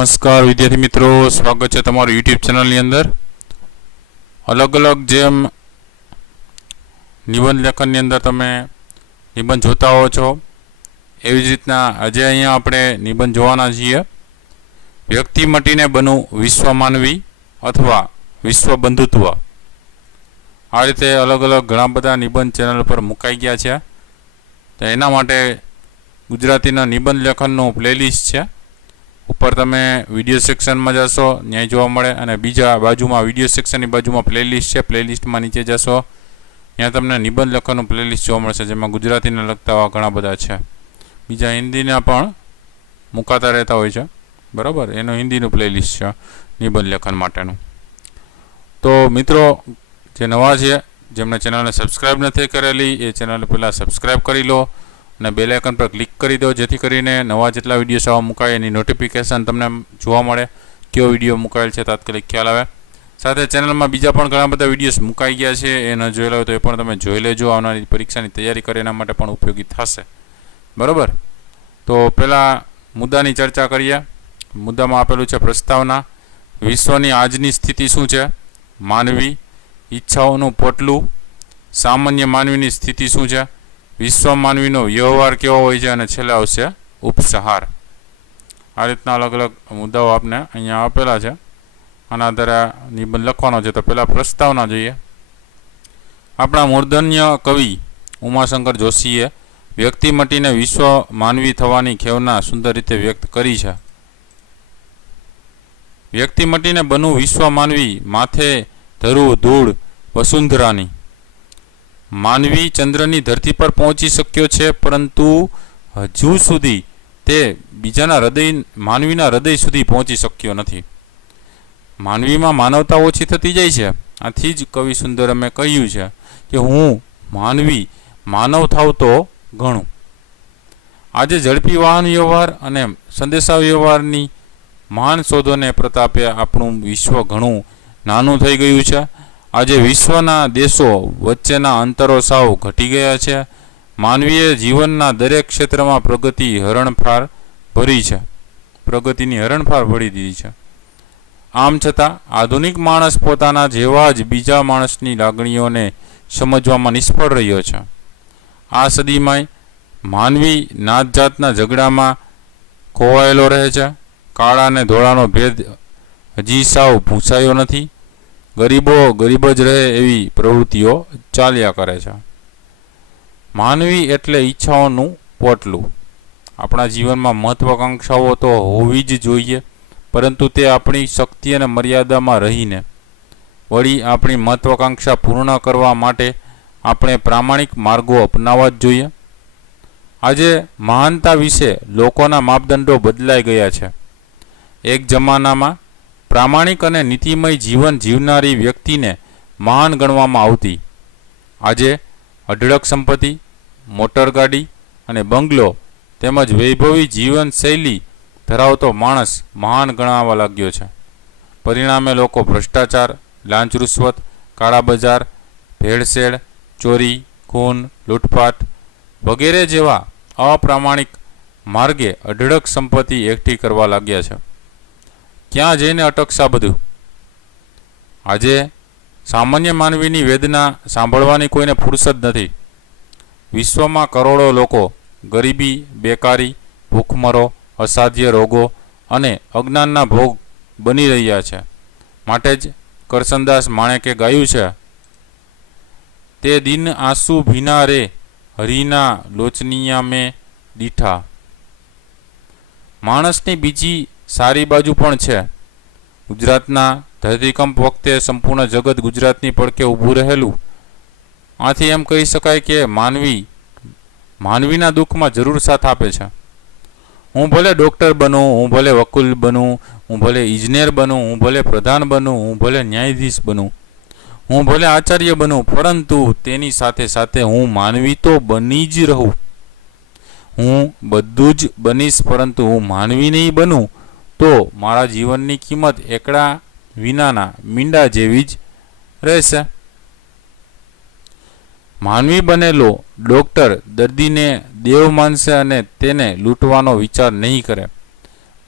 નમસ્કાર વિદ્યાર્થી મિત્રો, સ્વાગત છે તમારું યુટ્યુબ ચેનલની અંદર. અલગ અલગ જેમ નિબંધ લેખનની અંદર તમે નિબંધ જોતા હો છો, એવી જ રીતના આજે અહીંયા આપણે નિબંધ જોવાના છીએ. વ્યક્તિ મટીને બનવું વિશ્વ માનવી અથવા વિશ્વ બંધુત્વ આ રીતે અલગ અલગ ઘણા બધા નિબંધ ચેનલ પર મુકાઈ ગયા છે. તો એના માટે ગુજરાતીના નિબંધ લેખનનું પ્લેલિસ્ટ છે. ઉપર તમે વીડિયો સેક્શનમાં જશો, ન્યાય જોવા મળે અને બીજા બાજુમાં વીડિયો સેક્શનની બાજુમાં પ્લેલિસ્ટ છે પ્લેલિસ્ટમાં નીચે જશો. ત્યાં તમને નિબંધ લખવાનું પ્લેલિસ્ટ જોવા મળશે, જેમાં ગુજરાતીને લગતા ઘણા બધા છે. બીજા હિન્દીના પણ મુકાતા રહેતા હોય છે. બરાબર? એનું હિન્દીનું પ્લેલિસ્ટ છે, નિબંધ લેખન માટેનું. તો મિત્રો, જે નવા છે, જેમણે ચેનલને સબસ્ક્રાઈબ નથી કરેલી, એ ચેનલને પહેલાં સબસ્ક્રાઈબ કરી લો. અને બેલ આઇકન પર ક્લિક કરી દો, જેથી કરીને નવા જેટલા વિડીયોસ આવા મુકાય, એની નોટિફિકેશન તમને જોવા મળે કયો વીડિયો મુકાયેલ છે, તાત્કાલિક ખ્યાલ આવે. સાથે ચેનલમાં બીજા પણ ઘણા બધા વિડીયોસ મુકાઈ ગયા છે, એ ન જોયેલા હોય તો એ પણ તમે જોઈ લેજો, આવનારી પરીક્ષાની તૈયારી કરે એના માટે પણ ઉપયોગી થશે. બરાબર? તો પહેલાં મુદ્દાની ચર્ચા કરીએ. મુદ્દામાં આપેલું છે પ્રસ્તાવના. વિશ્વની આજની સ્થિતિ શું છે? માનવી ઈચ્છાઓનું પોટલું. સામાન્ય માનવીની સ્થિતિ શું છે? વિશ્વ માનવીનો વ્યવહાર કેવો હોય છે અને છેલ્લે આવશે ઉપસહાર. આ રીતના અલગ અલગ મુદ્દાઓ આપને અહીંયા આપેલા છે. આના આધારે નિબંધ લખવાનો છે. તો પહેલાં પ્રસ્તાવના જોઈએ. આપણા મૂર્ધન્ય કવિ ઉમાશંકર જોશીએ વ્યક્તિ મટીને વિશ્વ માનવી થવાની ખેવના સુંદર રીતે વ્યક્ત કરી છે. વ્યક્તિ મટીને બનવું વિશ્વ માનવી માથે ધરું, ધૂળ, વસુંધરાની. માનવી ચંદ્રની ધરતી પર પહોંચી શક્યો છે, પરંતુ હજુ સુધી તે બીજાના હૃદય, માનવીના હૃદય સુધી પહોંચી શક્યો નથી. માનવીમાં માનવતા ઓછી થતી જાય છે. આથી જ કવિ સુંદરમે કહ્યું છે કે હું માનવી માનવ થાવ તો ઘણું આજે ઝડપી વાહન વ્યવહાર અને સંદેશાવ્યવહારની મહાન શોધોને પ્રતાપે આપણું વિશ્વ ઘણું નાનું થઈ ગયું છે. આજે વિશ્વના દેશો વચ્ચેના અંતરો સાવ ઘટી ગયા છે. માનવીય જીવનના દરેક ક્ષેત્રમાં પ્રગતિ હરણફાર ભરી છે. પ્રગતિની હરણફાર ભરી દીધી છે. આમ છતાં, આધુનિક માણસ પોતાના જેવા જ બીજા માણસની લાગણીઓને સમજવામાં નિષ્ફળ રહ્યો છે. આ સદીમાં માનવી નાત જાતના ઝઘડામાં ખોવાયેલો રહે છે. કાળા અને ધોળાનો ભેદ હજી સાવ ભૂંસાયો નથી. ગરીબો ગરીબ જ રહે એવી પ્રવૃત્તિઓ ચાલ્યા કરે છે. માનવી એટલે ઈચ્છાઓનું પોટલું. આપણા જીવનમાં મહત્વાકાંક્ષાઓ તો હોવી જ જોઈએ, પરંતુ તે આપણી શક્તિ અને મર્યાદામાં રહીને. વળી આપણી મહત્વાકાંક્ષા પૂર્ણ કરવા માટે આપણે પ્રામાણિક માર્ગો અપનાવવા જ જોઈએ. આજે મહાનતા વિશે લોકોના માપદંડો બદલાઈ ગયા છે. એક જમાનામાં પ્રામાણિક અને નીતિમય જીવન જીવનારી વ્યક્તિને મહાન ગણવામાં આવતી. આજે અઢળક સંપત્તિ મોટરગાડી અને બંગલો તેમજ વૈભવી જીવનશૈલી ધરાવતો માણસ મહાન ગણાવા લાગ્યો છે. પરિણામે લોકો ભ્રષ્ટાચાર, લાંચ રૂશ્વત, કાળા બજાર, ભેળસેળ, ચોરી, ખૂન, લૂંટફાટ વગેરે જેવા અપ્રામાણિક માર્ગે અઢળક સંપત્તિ એકઠી કરવા લાગ્યા છે. ક્યાં જઈને અટકશે આ બધું? આજે સામાન્ય માનવીની વેદના સાંભળવાની કોઈને ફુરસદ નથી. વિશ્વમાં કરોડો લોકો ગરીબી, બેકારી, ભૂખમરો, અસાધ્ય રોગો અને અજ્ઞાનના ભોગ બની રહ્યા છે. માટે જ કરસનદાસ માણેકે ગાયું છે, તે દિન આંસુ ભીના રે, હરીના લોચનિયા મેં દીઠા. માણસની બીજી સારી બાજુ પણ છે. ગુજરાતના ધરતીકંપ વખતે સંપૂર્ણ જગત ગુજરાતની પડકે ઊભું રહેલું. આથી એમ કહી શકાય કે માનવી, માનવીના દુઃખમાં જરૂર સાથ આપે છે. હું ભલે ડૉક્ટર બનું, હું ભલે વકીલ બનું, હું ભલે ઇજનેર બનું, હું ભલે પ્રધાન બનું, હું ભલે ન્યાયાધીશ બનું, હું ભલે આચાર્ય બનું, પરંતુ તેની સાથે સાથે હું માનવી તો બની જ રહું. હું બધું જ બનીશ, પરંતુ હું માનવી નહીં બનું. તો મારા જીવનની કિંમત એકડા વિનાના મીંડા જેવી જ રહેશે. માનવી બનેલો ડૉક્ટર દર્દીને દેવ માનશે અને તેને લૂંટવાનો વિચાર નહીં કરે.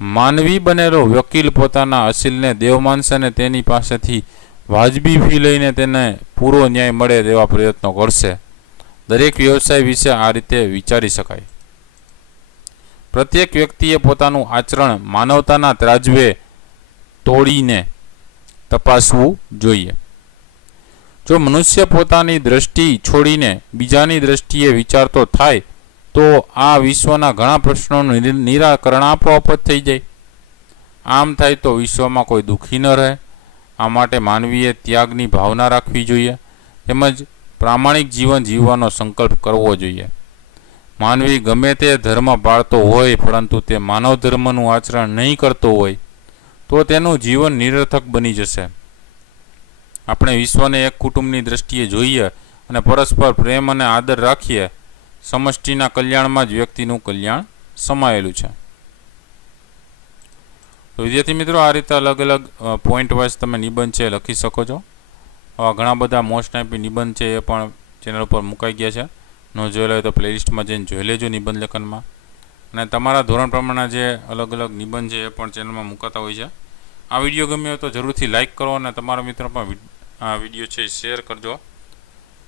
માનવી બનેલો વકીલ પોતાના અસીલને દેવ માનશે અને તેની પાસેથી વાજબી ફી લઈને તેને પૂરો ન્યાય મળે તેવા પ્રયત્નો કરશે. દરેક વ્યવસાય વિશે આ રીતે વિચારી શકાય. પ્રત્યેક વ્યક્તિએ પોતાનું આચરણ માનવતાના ત્રાજવે તોડીને તપાસવું જોઈએ. જો મનુષ્ય પોતાની દ્રષ્ટિ છોડીને બીજાની દ્રષ્ટિએ વિચારતો થાય, તો આ વિશ્વના ઘણા પ્રશ્નોનું નિર- નિરાકરણ આપોઆપ થઈ જાય. આમ થાય તો વિશ્વમાં કોઈ દુઃખી ન રહે. આ માટે માનવીએ ત્યાગની ભાવના રાખવી જોઈએ. તેમજ પ્રામાણિક જીવન જીવવાનો સંકલ્પ કરવો જોઈએ. માનવી ગમે તે ધર્મ પાળતો હોય, પરંતુ તે માનવ ધર્મનું આચરણ નહીં કરતો હોય, તો તેનું જીવન નિરર્થક બની જશે. આપણે વિશ્વને એક કુટુંબની દ્રષ્ટિએ જોઈએ અને પરસ્પર પ્રેમ અને આદર રાખીએ, સમષ્ટિના કલ્યાણમાં જ વ્યક્તિનું કલ્યાણ સમાયેલું છે. તો વિદ્યાર્થી મિત્રો, આ રીતે અલગ અલગ પોઈન્ટ વાઇઝ તમે નિબંધ છે લખી શકો છો. ઘણા બધા મોસ્ટ ટાઈપી નિબંધ છે એ પણ ચેનલ ઉપર મુકાઈ ગયા છે. ન જોયેલો હોય તો પ્લેલિસ્ટમાં જઈને જોઈ લેજો નિબંધ લેખનમાં. અને તમારા ધોરણ પ્રમાણના જે અલગ અલગ નિબંધ છે એ પણ ચેનલમાં મુકાતા હોય છે. આ વીડિયો ગમ્યો તો જરૂરથી લાઇક કરો અને તમારા મિત્રો પણ આ વીડિયો છે શેર કરજો.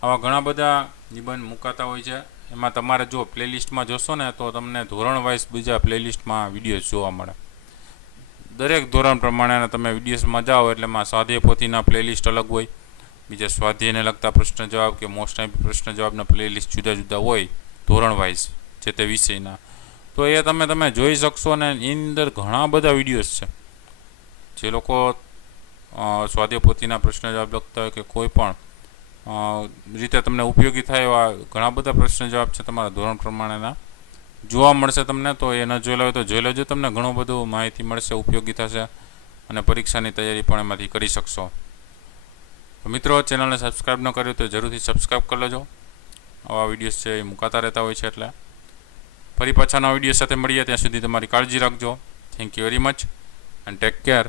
આવા ઘણા બધા નિબંધ મુકાતા હોય છે. એમાં તમારે જો પ્લેલિસ્ટમાં જોશો ને તો તમને ધોરણ વાઇઝ બીજા પ્લેલિસ્ટમાં વીડિયો જોવા મળે. દરેક ધોરણ પ્રમાણેના તમે વિડીયોઝમાં જાઓ એટલે એમાં સ્વાધ્યાય પોથીના પ્લેલિસ્ટ અલગ હોય. બીજા સ્વાધ્યાયને લગતા પ્રશ્ન જવાબ કે મોસ્ટ આઈપી પ્રશ્ન જવાબના પ્લેલિસ્ટ જુદા જુદા હોય ધોરણ વાઇઝ જે તે વિષયના. તો એ તમે તમે જોઈ શકશો અને એની અંદર ઘણા બધા વિડીયોઝ છે. જે લોકો સ્વાધ્યાય પોતીના પ્રશ્ન જવાબ લખતા હોય કે કોઈ પણ રીતે તમને ઉપયોગી થાય એવા ઘણા બધા પ્રશ્ન જવાબ છે તમારા ધોરણ પ્રમાણેના. જોવા મળશે તમને, તો એ ન જોઈ હોય તો જોઈ લેજો. તમને ઘણું બધું માહિતી મળશે, ઉપયોગી થશે અને પરીક્ષાની તૈયારી પણ એમાંથી કરી શકશો. મિત્રો, ચેનલને સબસ્ક્રાઈબ ન કર્યું તો જરૂરથી સબસ્ક્રાઈબ કરી લેજો. આવા વિડીયોઝ છે એ મુકાતા રહેતા હોય છે એટલે. ફરી પાછા નવા વીડિયો સાથે મળીએ ત્યાં સુધી તમારી કાળજી રાખજો. Thank you very much and take care